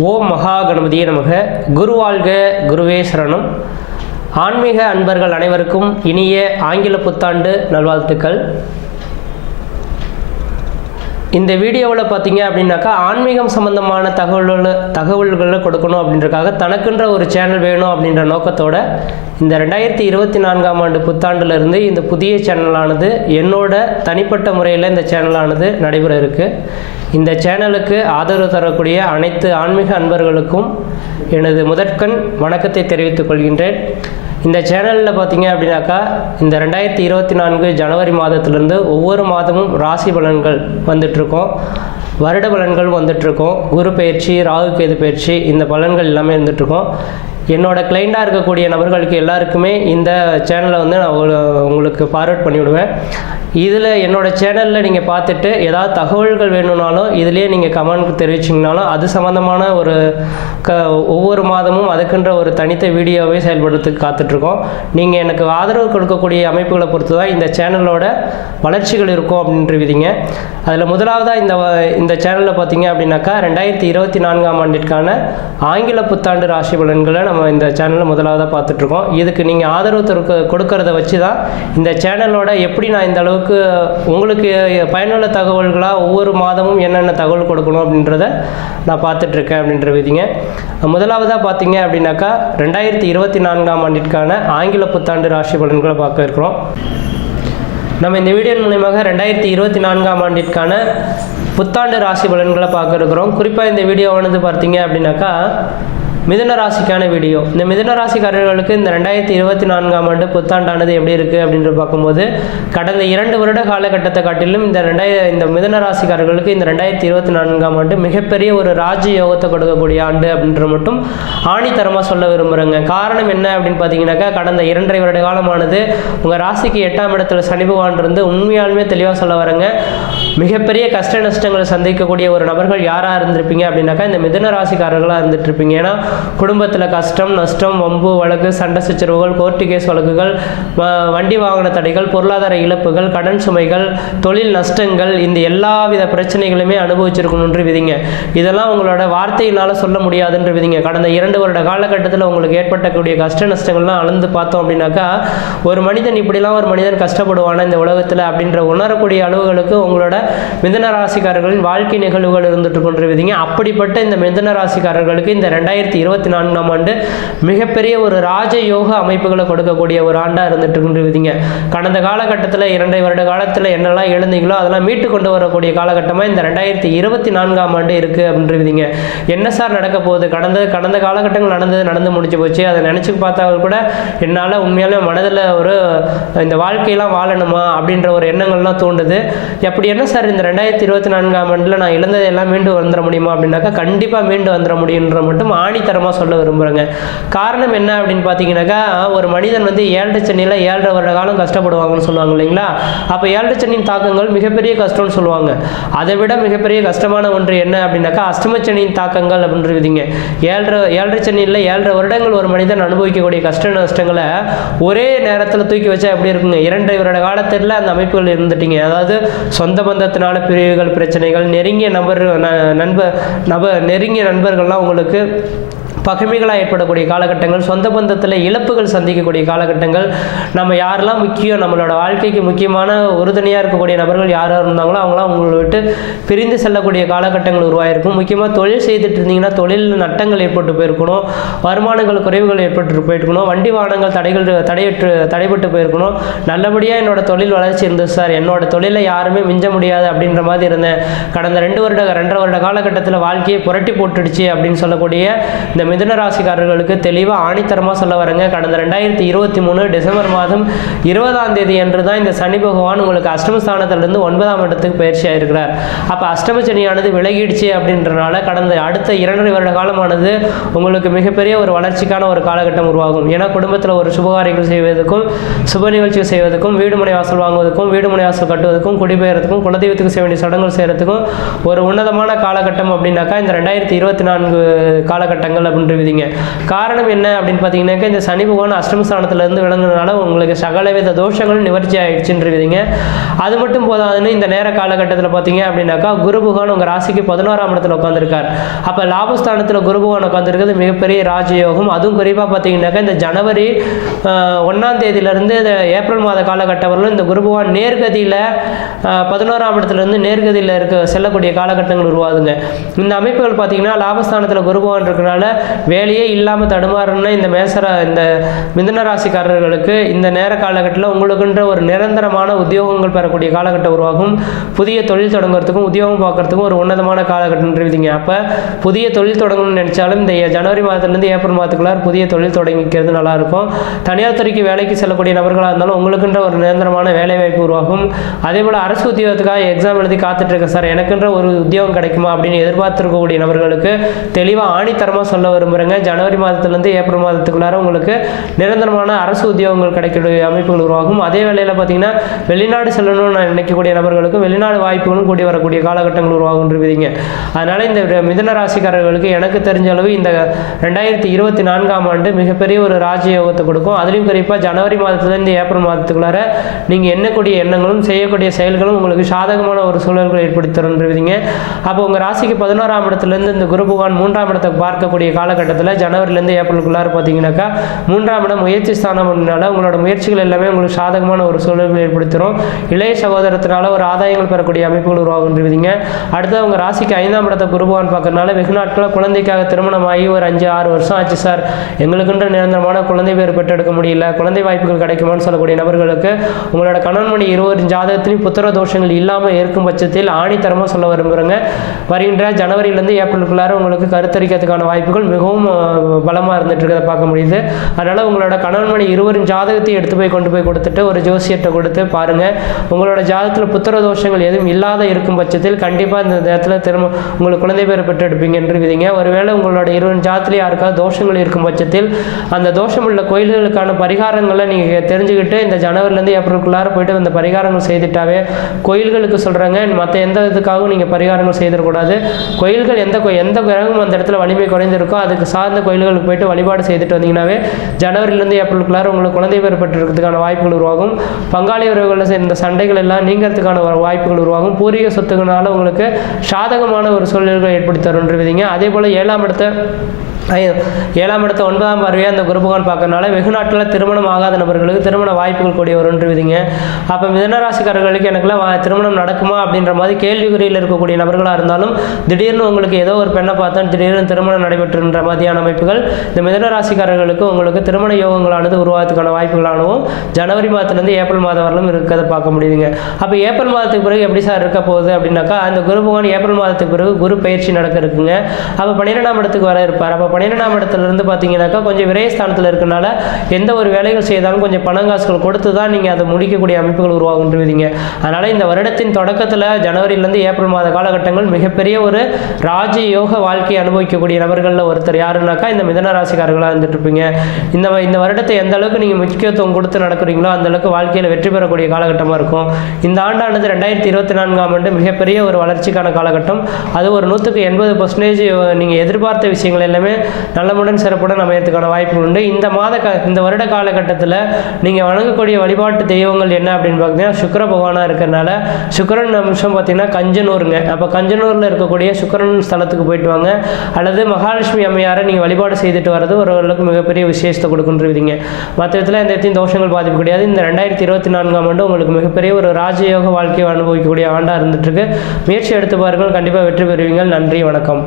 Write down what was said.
ஓம் மகா கணபதியே நமக குருவாழ்க குருவே சரணம். ஆன்மீக அன்பர்கள் அனைவருக்கும் இனிய ஆங்கில புத்தாண்டு நல்வாழ்த்துக்கள். இந்த வீடியோவில் பார்த்தீங்க அப்படின்னாக்கா ஆன்மீகம் சம்பந்தமான தகவல்கள் தகவல்களை கொடுக்கணும் அப்படின்றக்காக தனக்குன்ற ஒரு சேனல் வேணும் அப்படின்ற நோக்கத்தோட இந்த ரெண்டாயிரத்தி இருபத்தி நான்காம் ஆண்டு புத்தாண்டுலேருந்து இந்த புதிய சேனலானது என்னோட தனிப்பட்ட முறையில் இந்த சேனலானது நடைபெற இருக்குது இந்த சேனலுக்கு ஆதரவு தரக்கூடிய அனைத்து ஆன்மீக அன்பர்களுக்கும் எனது முதற்கண் வணக்கத்தை தெரிவித்துக் கொள்கின்றேன். இந்த சேனலில் பார்த்தீங்க அப்படின்னாக்கா இந்த ரெண்டாயிரத்தி இருபத்தி நான்கு ஜனவரி மாதத்திலிருந்து ஒவ்வொரு மாதமும் ராசி பலன்கள் வந்துட்ருக்கோம். வருட பலன்கள் வந்துட்ருக்கோம். குரு பயிற்சி ராகு கேது பயிற்சி இந்த பலன்கள் எல்லாமே இருந்துகிட்ருக்கோம் என்னோட கிளைண்டாக இருக்கக்கூடிய நபர்களுக்கு எல்லாருக்குமே இந்த சேனலை வந்து நான் உங்களுக்கு ஃபார்வர்ட் பண்ணிவிடுவேன். இதில் என்னோடய சேனலில் நீங்கள் பார்த்துட்டு ஏதாவது தகவல்கள் வேணும்னாலும் இதுலேயே நீங்கள் கமெண்ட் தெரிவிச்சிங்கனாலும் அது சம்மந்தமான ஒரு க ஒவ்வொரு மாதமும் அதுக்குன்ற ஒரு தனித்த வீடியோவை செயல்படுறதுக்கு காத்துட்ருக்கோம். நீங்கள் எனக்கு ஆதரவு கொடுக்கக்கூடிய அமைப்புகளை பொறுத்து தான் இந்த சேனலோட வளர்ச்சிகள் இருக்கும் அப்படின்ற விதிங்க. அதில் முதலாவதாக இந்த வ- இந்த சேனலில் பார்த்தீங்க அப்படின்னாக்கா ரெண்டாயிரத்தி இருபத்தி நான்காம் ஆண்டிற்கான ஆங்கில புத்தாண்டு ராசி பலன்களை நம்ம இந்த சேனலில் முதலாவதாக பார்த்துட்ருக்கோம். இதுக்கு நீங்கள் ஆதரவு கொடுக்க கொடுக்கறத வச்சு தான் இந்த சேனலோட எப்படி நான் இந்த அளவுக்கு உங்களுக்கு பயனுள்ள தகவல்களாக ஒவ்வொரு மாதமும் என்னென்ன தகவல் கொடுக்கணும் அப்படின்றத நான் பார்த்துட்ருக்கேன் அப்படின்ற விதிங்க. முதலாவதாக பார்த்தீங்க அப்படின்னாக்கா ரெண்டாயிரத்தி இருபத்தி நான்காம் ஆண்டிற்கான ஆங்கில புத்தாண்டு ராசி பலன்களை பார்க்க இருக்கிறோம். நம்ம இந்த வீடியோ மூலயமாக ரெண்டாயிரத்தி இருபத்தி நான்காம் ஆண்டிற்கான புத்தாண்டு ராசி பலன்களை பார்க்க இருக்கிறோம். குறிப்பாக இந்த வீடியோவானது பார்த்தீங்க அப்படின்னாக்கா மிதுன ராசிக்கான வீடியோ இந்த மிதுன ராசிக்காரர்களுக்கு இந்த ரெண்டாயிரத்தி இருபத்தி நான்காம் ஆண்டு புத்தாண்டானது எப்படி இருக்குது அப்படின்ற பார்க்கும்போது கடந்த இரண்டு வருட காலகட்டத்தை காட்டிலும் இந்த ரெண்டாயிர இந்த மிதுன ராசிக்காரர்களுக்கு இந்த ரெண்டாயிரத்தி இருபத்தி நான்காம் ஆண்டு மிகப்பெரிய ஒரு ராஜ யோகத்தை கொடுக்கக்கூடிய ஆண்டு அப்படின்ற மட்டும் ஆணித்தரமாக சொல்ல விரும்புகிறேங்க காரணம் என்ன அப்படின்னு பார்த்தீங்கன்னாக்கா கடந்த இரண்டரை வருட காலமானது உங்கள் ராசிக்கு எட்டாம் இடத்துல சனி பகவான் இருந்து உண்மையாலுமே தெளிவாக சொல்ல வரேங்க. மிகப்பெரிய கஷ்ட நஷ்டங்களை சந்திக்கக்கூடிய ஒரு நபர்கள் யாராக இருந்திருப்பீங்க அப்படின்னாக்கா இந்த மிதுன ராசிக்காரர்களாக இருந்துட்டு இருப்பீங்க. ஏன்னா குடும்பத்தில் கஷ்டம் நஷ்டம் வம்பு வழக்கு சண்டை சச்சரவுகள் கோர்ட்டு கேஸ் வழக்குகள் வண்டி வாகன தடைகள் பொருளாதார இழப்புகள் கடன் சுமைகள் தொழில் நஷ்டங்கள் இந்த எல்லா வித பிரச்சனைகளுமே அனுபவிச்சிருக்கணுன்று விதிங்க இதெல்லாம் உங்களோட வார்த்தையினால் சொல்ல முடியாதுன்ற விதிங்க கடந்த இரண்டு வருட காலகட்டத்தில் உங்களுக்கு ஏற்பட்டக்கூடிய கஷ்ட நஷ்டங்கள்லாம் அளந்து பார்த்தோம் அப்படின்னாக்கா ஒரு மனிதன் இப்படிலாம் ஒரு மனிதன் கஷ்டப்படுவானா இந்த உலகத்தில் அப்படின்ற உணரக்கூடிய அளவுகளுக்கு உங்களோட மிதன ராசிக்காரர்களின் வாழ்க்கை நிகழ்வுகள் இருந்துட்டு கொண்டு விதிங்க அப்படிப்பட்ட இந்த மிதன ராசிக்காரர்களுக்கு இந்த ரெண்டாயிரத்தி இருபத்தி நான்காம் ஆண்டு மிகப்பெரிய ஒரு ராஜ யோக அமைப்புகளை கொடுக்கக்கூடிய ஒரு ஆண்டாக இருந்துட்டு கொண்டு விதிங்க கடந்த காலகட்டத்தில் இரண்டரை வருட காலத்தில் என்னெல்லாம் எழுந்தீங்களோ அதெல்லாம் மீட்டு கொண்டு வரக்கூடிய காலகட்டமாக இந்த ரெண்டாயிரத்தி இருபத்தி நான்காம் ஆண்டு இருக்குது அப்படின்ற விதிங்க என்ன சார் நடக்க போகுது? கடந்த கடந்த காலகட்டங்கள் நடந்தது நடந்து முடிஞ்சு போச்சு. அதை நினச்சி பார்த்தா கூட என்னால் உண்மையாலே மனதில் ஒரு இந்த வாழ்க்கையெல்லாம் வாழணுமா அப்படின்ற ஒரு எண்ணங்கள்லாம் தோண்டுது அப்படி என்ன சார் இந்த ரெண்டாயிரத்தி இருபத்தி நான்காம் ஆண்டில் நான் இழந்ததை எல்லாம் மீண்டு வந்துட முடியுமா அப்படின்னாக்கா கண்டிப்பாக மீண்டு வந்துட முடியுன்ற மட்டும் ஆணித்தரமாக சொல்ல விரும்புகிறேங்க காரணம் என்ன அப்படின்னு பார்த்தீங்கன்னாக்கா ஒரு மனிதன் வந்து ஏழரை சென்னையில் ஏழரை வருட காலம் கஷ்டப்படுவாங்கன்னு சொல்லுவாங்க இல்லைங்களா? அப்போ ஏழரை சனியின் தாக்கங்கள் மிகப்பெரிய கஷ்டம்னு சொல்லுவாங்க. அதை விட மிகப்பெரிய கஷ்டமான ஒன்று என்ன அப்படின்னாக்கா அஷ்டமச்சனியின் தாக்கங்கள் அப்படின்றதுங்க ஏழரை ஏழரை சென்னையில் ஏழரை வருடங்கள் ஒரு மனிதன் அனுபவிக்கக்கூடிய கஷ்ட நஷ்டங்களை ஒரே நேரத்தில் தூக்கி வச்சா எப்படி இருக்குங்க? இரண்டு வருட காலத்தில் அந்த அமைப்புகள் இருந்துட்டீங்க. அதாவது சொந்த பந்தத்தினால பிரிவுகள் பிரச்சனைகள் நெருங்கிய நபர் நண்பர் நப நெருங்கிய நண்பர்கள்லாம் உங்களுக்கு பகைமைகளாக ஏற்படக்கூடிய காலகட்டங்கள் சொந்த பந்தத்தில் இழப்புகள் சந்திக்கக்கூடிய காலகட்டங்கள் நம்ம யாரெல்லாம் முக்கியம் நம்மளோட வாழ்க்கைக்கு முக்கியமான உறுதுணையாக இருக்கக்கூடிய நபர்கள் யாராக இருந்தாங்களோ அவங்களாம் உங்களை விட்டு பிரிந்து செல்லக்கூடிய காலகட்டங்கள் உருவாயிருக்கும். முக்கியமாக தொழில் செய்துட்டு இருந்தீங்கன்னா தொழில் நட்டங்கள் ஏற்பட்டு போயிருக்கணும். வருமானங்கள் குறைவுகள் ஏற்பட்டு போயிருக்கணும். வண்டி வாகனங்கள் தடைகள் தடையற்று தடைபட்டு போயிருக்கணும். நல்லபடியாக என்னோட தொழில் வளர்ச்சி இருந்தது சார். என்னோட தொழிலை யாருமே மிஞ்ச முடியாது அப்படின்ற மாதிரி இருந்தேன். கடந்த ரெண்டு வருட ரெண்டரை வருட காலகட்டத்தில் வாழ்க்கையை புரட்டி போட்டுடுச்சு அப்படின்னு சொல்லக்கூடிய இந்த மிதுன ராசிக்காரர்களுக்கு தெளிவாக ஆணித்தரமாக சொல்ல வரேங்க. கடந்த ரெண்டாயிரத்தி இருபத்தி மூணு டிசம்பர் மாதம் இருபதாம் தேதி அன்று தான் இந்த சனி பகவான் உங்களுக்கு அஷ்டமஸ்தானத்திலிருந்து ஒன்பதாம் இடத்துக்கு பயிற்சி ஆயிருக்கிறார். அப்போ அஷ்டம சனியானது விலகிடுச்சு அப்படின்றனால கடந்த அடுத்த இரண்டரை வருட காலமானது உங்களுக்கு மிகப்பெரிய ஒரு வளர்ச்சிக்கான ஒரு காலகட்டம் உருவாகும். ஏன்னா குடும்பத்தில் ஒரு சுபகாரியங்கள் செய்வதற்கும் சுப நிகழ்ச்சிகள் செய்வதற்கும் வீடு மனை வாசல் வாங்குவதற்கும் வீடு மனை வாசல் கட்டுவதற்கும் குடிபெயர்றதுக்கும் குலதெய்வத்துக்கு செய்ய வேண்டிய சடங்குகள் செய்கிறதுக்கும் ஒரு உன்னதமான காலகட்டம் அப்படின்னாக்கா இந்த ரெண்டாயிரத்தி இருபத்தி நான்கு காலகட்டங்கள் அப்படின்னு விதிங்க. காரணம் என்ன அப்படின்னு பார்த்தீங்கன்னாக்கா இந்த சனி பகவான் அஷ்டமஸ்தானத்திலிருந்து விளங்குறதுனால உங்களுக்கு சகலவித தோஷங்களும் நிவர்த்தி ஆயிடுச்சுன்ற அது மட்டும் போதாதுன்னு இந்த நேர காலகட்டத்தில் பார்த்தீங்க அப்படின்னாக்கா குரு பகவான் உங்கள் ராசிக்கு பதினோராம் இடத்துல உட்காந்துருக்கார் அப்போ லாபஸ்தானத்தில் குரு பகவான் உட்காந்துருக்கிறது மிகப்பெரிய ராஜயோகம். அதுவும் குறிப்பாக பார்த்தீங்கன்னாக்கா இந்த ஜனவரி ஒன்றாம் தேதியிலேருந்து இந்த ஏப்ரல் மாத காலகட்டம் வரலும் இந்த குரு பகவான் நேர்கதியில் பதினோராம் இடத்துலேருந்து நேர்கதியில் இருக்க செல்லக்கூடிய காலகட்டங்கள் உருவாதுங்க இந்த அமைப்புகள் பார்த்தீங்கன்னா லாபஸ்தானத்தில் குரு பகவான் இருக்கிறனால வேலையே இல்லாமல் தடுமாறுன்னா இந்த மேசரா இந்த மிதன ராசிக்காரர்களுக்கு இந்த நேர காலகட்டத்தில் உங்களுக்குன்ற ஒரு நிரந்தரமான உத்தியோகங்கள் பெறக்கூடிய காலகட்டம் உருவாகும். புதிய தொழில் தொடங்குறதுக்கும் உத்தியோகம் பார்க்கறதுக்கும் ஒரு உன்னதமான காலகட்டம் இருக்குதுங்க அப்போ புதிய தொழில் தொடங்கணும்னு நினைச்சாலும் இந்த ஜனவரி மாதத்துலேருந்து ஏப்ரல் மாதத்துக்குள்ளார் புதிய தொழில் தொடங்கிக்கிறது நல்லா இருக்கும் தனியார் துறைக்கு வேலைக்கு செல்லக்கூடிய நபர்களாக இருந்தாலும் உங்களுக்குன்ற ஒரு நிரந்தரமான வேலை வாய்ப்பு உருவாகும். அதே போல் அரசு உத்தியோகத்துக்காக எக்ஸாம் எழுதி காத்துட்டு இருக்கேன் சார் எனக்குன்ற ஒரு உத்தியோகம் கிடைக்குமா அப்படின்னு எதிர்பார்த்துருக்கக்கூடிய நபர்களுக்கு தெளிவாக ஆணித்தரமாக சொல்ல விரும்புகிறேங்க ஜனவரி மாதத்துலேருந்து ஏப்ரல் மாதத்துக்குள்ளார உங்களுக்கு நிரந்தரமான அரசு உத்தியோகங்கள் கிடைக்கக்கூடிய அமைப்புகள் உருவாகும். அதே வேளையில் பார்த்தீங்கன்னா வெளிநாடு செல்லணும்னு நான் நினைக்கக்கூடிய நபர்களுக்கு வெளிநாடு வாய்ப்புகளும் கூடி வரக்கூடிய காலகட்டங்கள் உருவாகுன்றீங்க அதனால் இந்த மிதன ராசிக்காரர்களுக்கு எனக்கு தெரிஞ்ச அளவு இந்த ரெண்டாயிரத்தி இருபத்தி நான்காம் ஆண்டு மிகப்பெரிய ஒரு ராஜயோகத்தை கொடுக்கும். அதுலேயும் குறிப்பாக ஜனவரி மாதத்துலேருந்து ஏப்ரல் மாதத்துக்குள்ளார நீங்கள் எண்ணக்கூடிய எண்ணங்களும் செய்யக்கூடிய செயல்களும் உங்களுக்கு சாதகமான ஒரு சூழல்களை ஏற்படுத்தி தருன்றீங்க அப்போ உங்கள் ராசிக்கு பதினோராம் இடத்துலேருந்து இந்த குரு பகவான் மூன்றாம் இடத்தை பார்க்கக்கூடிய காலகட்டத்தில் ஜனவரிலேருந்து ஏப்ரலுக்குள்ளார பார்த்தீங்கன்னாக்கா மூன்றாம் இடம் முயற்சி ஸ்தானம் அப்படினால உங்களோட முயற்சிகள் எல்லாமே உங்களுக்கு சாதகமான ஒரு சூழல் ஏற்படுத்திடும் இளைய சகோதரத்தினால ஒரு ஆதாயங்கள் பெறக்கூடிய அமைப்புகள் உருவாகுன்றீங்க அடுத்து அவங்க ராசிக்கு ஐந்தாம் இடத்தை குருபவான் பார்க்கறதுனால வெகு நாட்களில் குழந்தைக்காக திருமணம் ஆகி ஒரு அஞ்சு ஆறு வருஷம் ஆச்சு சார். எங்களுக்குன்ற நிரந்தரமான குழந்தை பேர் பெற்றெடுக்க முடியல. குழந்தை வாய்ப்புகள் கிடைக்குமான்னு சொல்லக்கூடிய நபர்களுக்கு உங்களோட கணவன்மணி இருவரின் ஜாதகத்திலையும் புத்திர தோஷங்கள் இல்லாமல் இருக்கும் பட்சத்தில் ஆணித்தரமாக சொல்ல விரும்புகிறேங்க வருகின்ற ஜனவரியிலேருந்து ஏப்ரலுக்குள்ளார உங்களுக்கு கருத்தரிக்கிறதுக்கான வாய்ப்புகள் மிகவும் பலமாக இருந்துட்டு இருக்கிறத பார்க்க முடியுது. அதனால் உங்களோட கணவன்மணி இருவரின் ஜாதகத்தை எடுத்து போய் கொண்டு போய் கொடுத்துட்டு ஒரு ஜோசியர்கிட்ட கொடுத்து பாருங்கள் உங்களோட ஜாதகத்தில் புத்திர தோஷங்கள் எதுவும் இல்லாத இருக்கும் பட்சத்தில் கண்டிப்பாக இந்த நேரத்தில் திரும்ப உங்களுக்கு குழந்தை பேர் பெற்று எடுப்பீங்கன்னு விதிங்க. ஒருவேளை உங்களோட இருவரின் ஜாதத்தில் யாருக்காவது தோஷங்கள் இருக்கும் பட்சத்தில் அந்த தோஷம் உள்ள கோயில்களுக்கான பரிகாரங்களை நீங்கள் தெரிஞ்சுக்கிட்டு இந்த ஜனவரிலேருந்து ஏப்ரலுக்குள்ளார போயிட்டு அந்த பரிகாரங்கள் செய்துட்டாவே கோயில்களுக்கு சொல்கிறாங்க மற்ற எந்த இதுக்காகவும் நீங்கள் பரிகாரங்கள் செய்திடக்கூடாது. கோயில்கள் எந்த கோ- எந்த கிரகம் அந்த இடத்துல வலிமை குறைந்திருக்கோ அதுக்கு சார்ந்த கோயில்களுக்கு போயிட்டு வழிபாடு செய்துட்டு வந்தீங்கன்னாவே ஜனவரிலேருந்து ஏப்ரலுக்குள்ளார உங்களுக்கு குழந்தை பேர் பெற்றிருக்கிறதுக்கான வாய்ப்புகள் உருவாகும். பங்காளி உறவுகளில் சேர்ந்த சண்டைகள் எல்லாம் நீங்கிறதுக்கான வாய்ப்புகள் உருவாகும். பூர்வீக சொத்துக்கனால உங்களுக்கு சாதகமான ஒரு சூழ்நிலைகளை ஏற்படுத்தி தருன்றீங்க அதே போல் ஏழாம் இடத்த ஏழாம் இடத்த ஒன்பதாம் பார்வையாக அந்த குருபகவான் பார்க்கறனால வெகு திருமணம் ஆகாத நபர்களுக்கு திருமண வாய்ப்புகள் கூடிய வருன்றீங்க அப்போ மிதனராசிக்காரர்களுக்கு எனக்குலாம் திருமணம் நடக்குமா அப்படின்ற மாதிரி கேள்விக்குறியில் இருக்கக்கூடிய நபர்களாக இருந்தாலும் திடீர்னு உங்களுக்கு ஏதோ ஒரு பெண்ணை பார்த்தா திடீர்னு திருமணம் நடைபெற்றுன்ற மாதிரியான அமைப்புகள் இந்த மிதனராசிக்காரர்களுக்கு உங்களுக்கு திருமண யோகங்களானது உருவாகிறதுக்கான வாய்ப்புகளானவும் ஜனவரி மாதத்துலேருந்து ஏப்ரல் மாதம் வரலும் இருக்கிறத பார்க்க முடியுதுங்க. அப்போ ஏப்ரல் மாதத்துக்கு பிறகு எப்படி சார் இருக்க போகுது அப்படின்னாக்கா அந்த குருபகவான் ஏப்ரல் மாதத்துக்கு பிறகு குரு பயிற்சி நடக்க இருக்குங்க அப்போ பன்னிரெண்டாம் இடத்துக்கு வர இருப்பார். அப்போ பன்னிரெண்டாம் இடத்துல இருந்து பார்த்தீங்கன்னாக்கா கொஞ்சம் விரயஸ்தானத்தில் இருக்கனால எந்த ஒரு வேலைகள் செய்தாலும் கொஞ்சம் பணம் காசுகள் கொடுத்து தான் நீங்கள் அதை முடிக்கக்கூடிய அமைப்புகள் உருவாகுன்றீங்க. அதனால் இந்த வருடத்தின் தொடக்கத்தில் ஜனவரியிலேருந்து ஏப்ரல் மாத காலகட்டங்கள் மிகப்பெரிய ஒரு ராஜ யோக வாழ்க்கையை அனுபவிக்கக்கூடிய நபர்களில் ஒருத்தர் யாருன்னாக்கா இந்த மிதன ராசிக்காரர்களாக இருந்துட்டுருப்பீங்க இந்த இந்த வருடத்தை எந்த அளவுக்கு நீங்கள் முக்கியத்துவம் கொடுத்து நடக்கிறீங்களோ அந்த அளவுக்கு வாழ்க்கையில் வெற்றி பெறக்கூடிய காலகட்டமாக இருக்கும். இந்த ஆண்டானது ரெண்டாயிரத்தி இருபத்தி நான்காம் ஆண்டு மிகப்பெரிய ஒரு வளர்ச்சிக்கான காலகட்டம். அது ஒரு நூற்றுக்கு எண்பது பர்சன்டேஜ் நீங்கள் எதிர்பார்த்த விஷயங்கள் எல்லாமே நல்லமுடன் சிறப்புடன் அமையத்துக்கான வாய்ப்புகள் உண்டு. இந்த மாத க இந்த வருட காலகட்டத்தில் நீங்கள் வணங்கக்கூடிய வழிபாட்டு தெய்வங்கள் என்ன அப்படின்னு பார்த்தீங்கன்னா சுக்கிர பகவானாக இருக்கிறனால சுக்கரன் அம்சம் பார்த்தீங்கன்னா கஞ்சனூருங்க. அப்போ கஞ்சனூரில் இருக்கக்கூடிய சுக்கிரன் ஸ்தலத்துக்கு போயிட்டு வாங்க. அல்லது மகாலட்சுமி அம்மையாரை நீங்கள் வழிபாடு செய்துட்டு வர்றது ஒரு ஓரளவுக்கு மிகப்பெரிய விசேஷத்தை கொடுக்குன்றீங்க மற்ற விதத்தில் எந்த இடத்தையும் தோஷங்கள் பாதிப்பு கிடையாது. இந்த ரெண்டாயிரத்தி இருபத்தி நான்காம் ஆண்டு உங்களுக்கு மிகப்பெரிய ஒரு ராஜயோக வாழ்க்கையை அனுபவிக்கக்கூடிய ஆண்டாக இருந்துட்டுருக்கு முயற்சி எடுத்து பாருங்கள். கண்டிப்பாக வெற்றி பெறுவீங்கள். நன்றி. வணக்கம்.